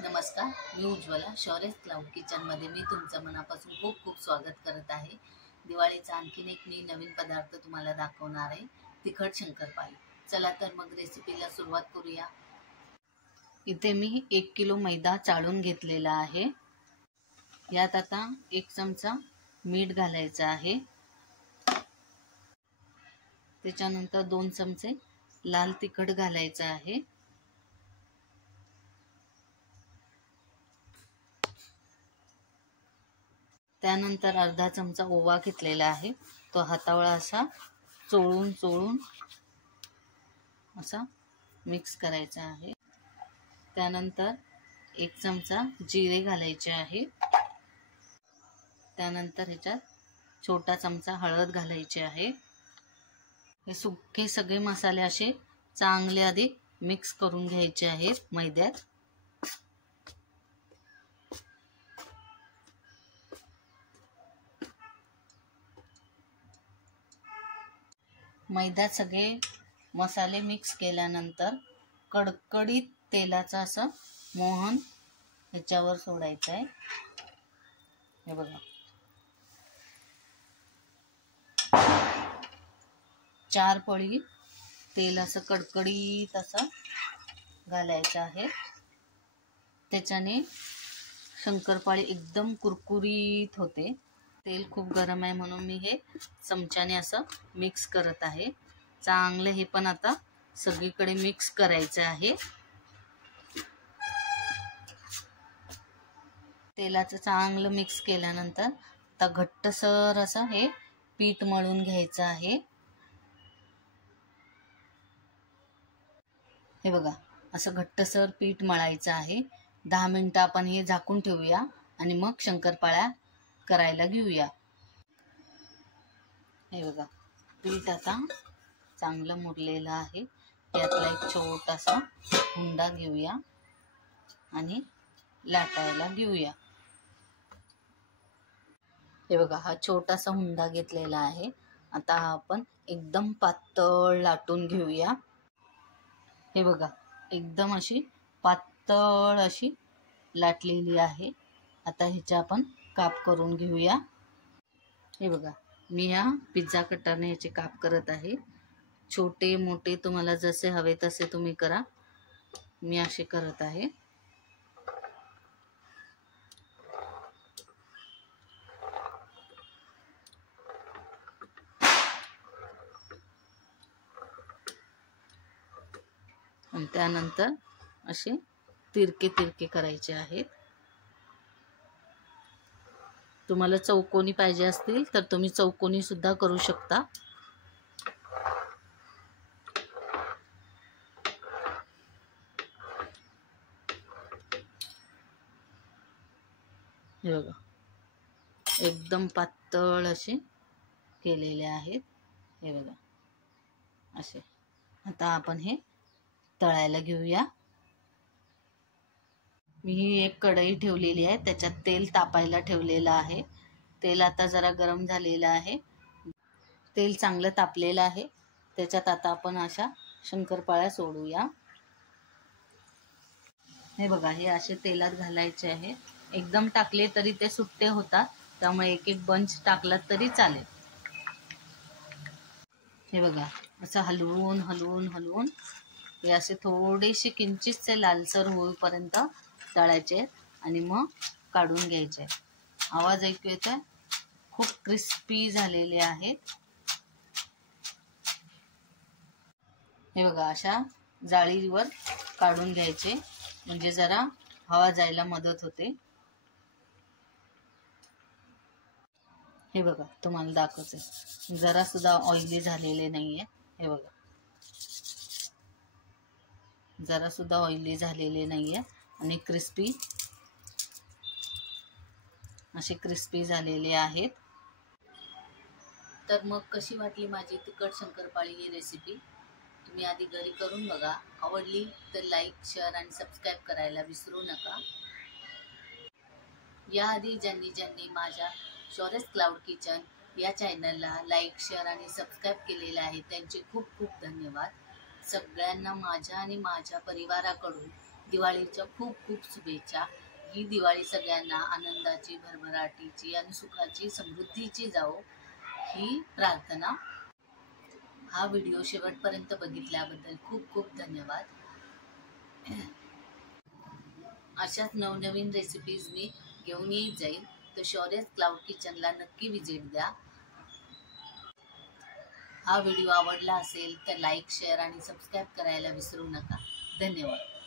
नमस्कार, मी उज्ज्वला. शौर्यस क्लाउड किचनमध्ये मी तुमचं मनापासून खूप खूप स्वागत करत आहे. दिवाळीचा आणखीन एक मी नवीन पदार्थ तुम्हाला दाखवणार आहे, तिखट शंकरपाळी. चला तर मग रेसिपीला सुरुवात करूया. इथे मी 1 किलो मैदा चाळून घेतलेला आहे. यात आता 1 चमचा मीठ घालायचं आहे. त्याच्यानंतर 2 चमचे लाल तिखट घालायचं आहे. त्यानंतर अर्धा चमचा ओवा घेतलेला आहे. तो हातावळा असा चोळून असा मिक्स करायचा आहे. त्यानंतर 1 चमचा जिरे घालायचे आहे. त्यानंतर ह्याच्यात छोटा चमचा हळद घालायची आहे. हे सुके सगळे मसाले असे चांगले आधी मिक्स करून घ्यायचे आहेत मैद्यात. मैद्यात सगळे मसाले मिक्स केल्यानंतर कडकडीत तेलाचा असं मोहन ह्याच्यावर सोडायचं आहे. हे बघा, 4 पळी तेल असं कडकडीत असं घालायचं आहे. त्याच्याने शंकरपाळी एकदम कुरकुरीत होते. तेल खूप गरम आहे म्हणून मी हे चमच्याने असं मिक्स करत आहे. चांगलं हे पण आता सगळीकडे मिक्स करायचं आहे. तेलाचं चांगलं मिक्स केल्यानंतर आता घट्टसर असं हे पीठ मळून घ्यायचं आहे. हे बघा, असं घट्टसर पीठ मळायचं आहे. 10 मिनिटं आपण हे झाकून ठेवूया आणि मग शंकरपाळ्या करायला घेऊया. हे बघा, पीठ आता चांगलं मुरलेलं आहे. यातला एक छोटासा हुंडा घेऊया आणि लाटायला घेऊया. हे बघा, हा छोटासा हुंडा घेतलेला आहे. आता हा आपण एकदम पातळ लाटून घेऊया. हे बघा, एकदम अशी पातळ अशी लाटलेली आहे. आता ह्याचे आपण काप करून घेऊया. हे बघा, मी या पिझ्झा कटरने याचे काप करत आहे. छोटे मोठे तुम्हाला जसे हवे तसे तुम्ही करा. मी असे करत आहे. आणि त्यानंतर असे तिरके तिरके करायचे आहेत. तुम्हाला चौकोनी पाहिजे असतील तर तुम्ही चौकोनी सुद्धा करू शकता. हे बघा, एकदम पातळ असे केलेले आहेत. हे बघा असे. आता आपण हे तळायला घेऊया. मी ही एक कढई ठेवलेली आहे. त्याच्यात तेल तापायला ठेवलेलं आहे. तेल आता जरा गरम झालेलं आहे. तेल चांगलं तापलेलं आहे. त्याच्यात आता आपण अशा शंकरपाळ्या सोडूया. हे बघा, हे असे तेलात घालायचे आहे. एकदम टाकले तरी ते सुट्टे होतात, त्यामुळे एक एक बंच टाकलात तरी चालेल. हे बघा, असं हलवून हलवून हलवून हे असे थोडेसे किंचितसे लालसर होईपर्यंत तळायचे आणि मग काढून घ्यायचे. आवाज ऐकू येतोय? खूप क्रिस्पी झालेले आहेत. हे बघा, अशा जाळीवर काढून घ्यायचे म्हणजे जरा हवा जायला मदत होते. हे बघा, तुम्हाला दाखवते, जरा सुद्धा ऑइली झालेले नाहीये. हे बघा, जरा सुद्धा ऑइली झालेले नाहीये आणि क्रिस्पी असे क्रिस्पी झालेले आहेत. तर मग कशी वाटली माझी तिखट शंकरपाळी ही रेसिपी? तुम्ही आधी घरी करून बघा. आवडली तर लाईक, शेअर आणि सबस्क्राईब करायला विसरू नका. याआधी ज्यांनी माझ्या शौर्यस क्लाउड किचन या चॅनलला लाईक, शेअर आणि सबस्क्राईब केलेलं आहे त्यांचे खूप खूप धन्यवाद. सगळ्यांना माझ्या आणि माझ्या परिवाराकडून दिवाळीच्या खूप खूप शुभेच्छा. ही दिवाळी सगळ्यांना आनंदाची, भरभराटीची आणि सुखाची, समृद्धीची जाओ ही प्रार्थना. हा व्हिडिओ शेवटपर्यंत बघितल्याबद्दल खूप खूप धन्यवाद. अशाच नवनवीन रेसिपीज मी घेऊन येत जाईल, तर शौर्यस क्लाउड किचनला नक्की विजिट द्या. हा व्हिडिओ आवडला असेल तर लाईक, शेअर आणि सबस्क्राईब करायला विसरू नका. धन्यवाद.